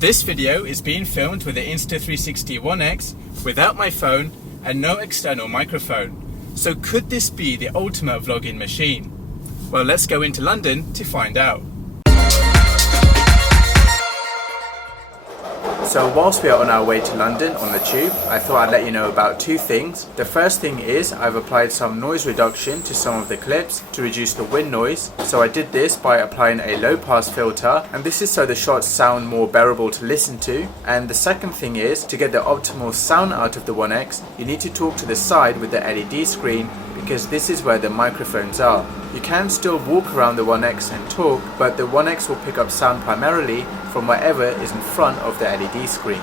This video is being filmed with the Insta360 One X without my phone and no external microphone. So could this be the ultimate vlogging machine? Well, let's go into London to find out. So whilst we are on our way to London on the tube, I thought I'd let you know about two things. The first thing is I've applied some noise reduction to some of the clips to reduce the wind noise. So I did this by applying a low pass filter, and this is so the shots sound more bearable to listen to. And the second thing is, to get the optimal sound out of the One X, you need to talk to the side with the LED screen, because this is where the microphones are. You can still walk around the One X and talk, but the One X will pick up sound primarily from whatever is in front of the LED screen.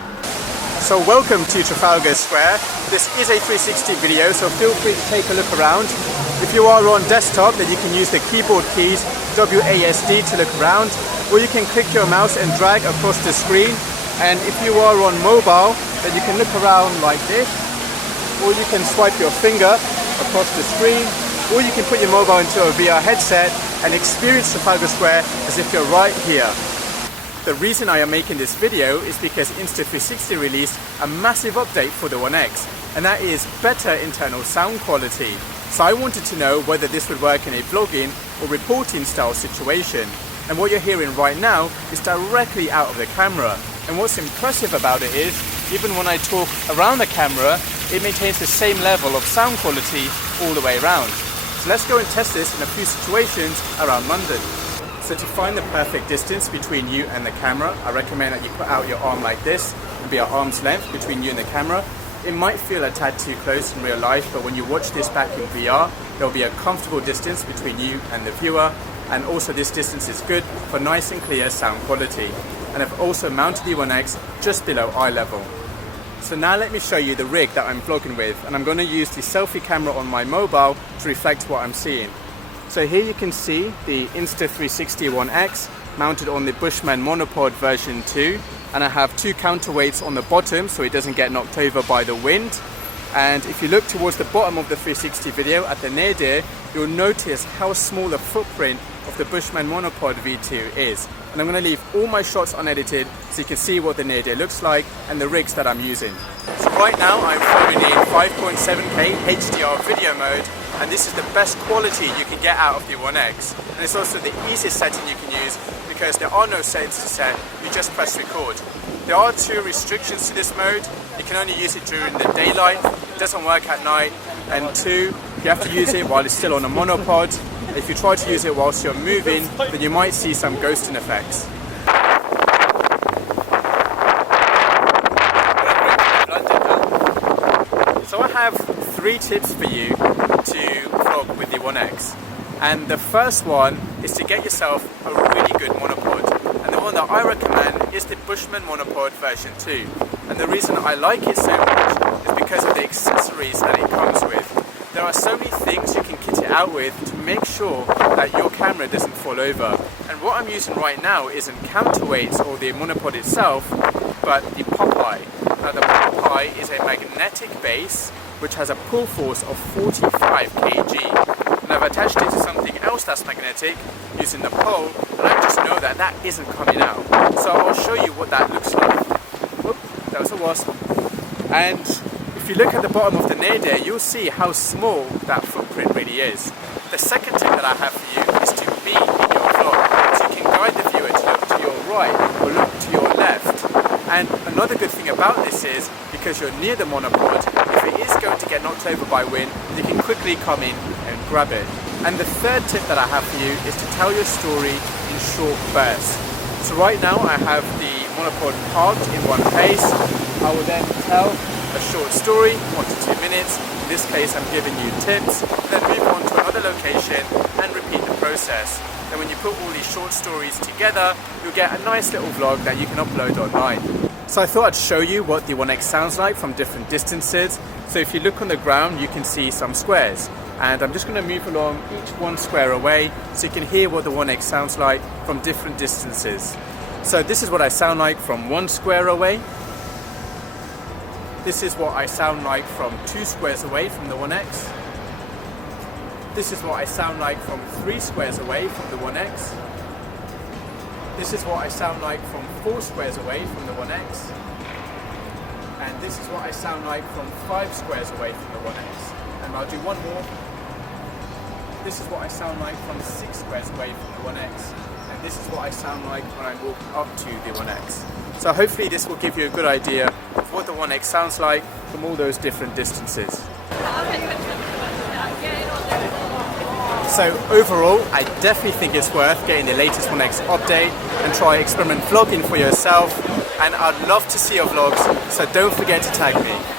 So welcome to Trafalgar Square. This is a 360 video, so feel free to take a look around. If you are on desktop, then you can use the keyboard keys WASD to look around, or you can click your mouse and drag across the screen. And if you are on mobile, then you can look around like this, or you can swipe your finger across the screen, or you can put your mobile into a VR headset and experience Trafalgar Square as if you're right here. The reason I am making this video is because Insta360 released a massive update for the One X, and that is better internal sound quality. So I wanted to know whether this would work in a vlogging or reporting style situation. And what you're hearing right now is directly out of the camera. And what's impressive about it is, even when I talk around the camera, it maintains the same level of sound quality all the way around. So let's go and test this in a few situations around London. So to find the perfect distance between you and the camera, I recommend that you put out your arm like this and be at arm's length between you and the camera. It might feel a tad too close in real life, but when you watch this back in VR, there'll be a comfortable distance between you and the viewer. And also this distance is good for nice and clear sound quality. And I've also mounted the One X just below eye level. So now let me show you the rig that I'm vlogging with, and I'm going to use the selfie camera on my mobile to reflect what I'm seeing. So here you can see the Insta360 One X mounted on the Bushman monopod version 2, and I have two counterweights on the bottom so it doesn't get knocked over by the wind. And if you look towards the bottom of the 360 video at the nadir, you'll notice how small the footprint of the Bushman monopod V2 is. And I'm going to leave all my shots unedited so you can see what the nadir looks like and the rigs that I'm using. So right now I'm filming in 5.7K HDR video mode, and this is the best quality you can get out of the One X. And it's also the easiest setting you can use because there are no settings to set, you just press record. There are two restrictions to this mode. You can only use it during the daylight, it doesn't work at night, and two, you have to use it while it's still on a monopod. If you try to use it whilst you're moving, then you might see some ghosting effects. So I have three tips for you to vlog with the One X. And the first one is to get yourself a really good monopod. And the one that I recommend is the Bushman monopod version 2. And the reason I like it so much is because of the accessories that it comes with. There are so many things you can kit it out with to make sure that your camera doesn't fall over. And what I'm using right now isn't counterweights or the monopod itself, but the Popeye. Now the Popeye is a magnetic base which has a pull force of 45 kg. And I've attached it to something else that's magnetic using the pole, and I just know that that isn't coming out. So I'll show you what that looks like. Oop, that was a wasp. And if you look at the bottom of the nadir, you'll see how small that footprint really is. The second tip that I have for you is to be in your vlog, so you can guide the viewer to look to your right or look to your left. And another good thing about this is, because you're near the monopod, if it is going to get knocked over by wind, you can quickly come in and grab it. And the third tip that I have for you is to tell your story in short bursts. So right now I have the monopod parked in one place. I will then tell a short story, 1 to 2 minutes. In this case I'm giving you tips, then move on to another location and repeat the process. Then when you put all these short stories together, you'll get a nice little vlog that you can upload online. So I thought I'd show you what the One X sounds like from different distances. So if you look on the ground, you can see some squares. And I'm just going to move along each one square away so you can hear what the One X sounds like from different distances. So this is what I sound like from 1 square away. This is what I sound like from 2 squares away from the One X. This is what I sound like from 3 squares away from the One X. This is what I sound like from 4 squares away from the 1X. And this is what I sound like from 5 squares away from the 1X. And I'll do one more. This is what I sound like from 6 squares away from the 1X. And this is what I sound like when I walk up to the 1X. So hopefully this will give you a good idea of what the 1X sounds like from all those different distances. So overall, I definitely think it's worth getting the latest 1X update and try experiment vlogging for yourself. And I'd love to see your vlogs, so don't forget to tag me.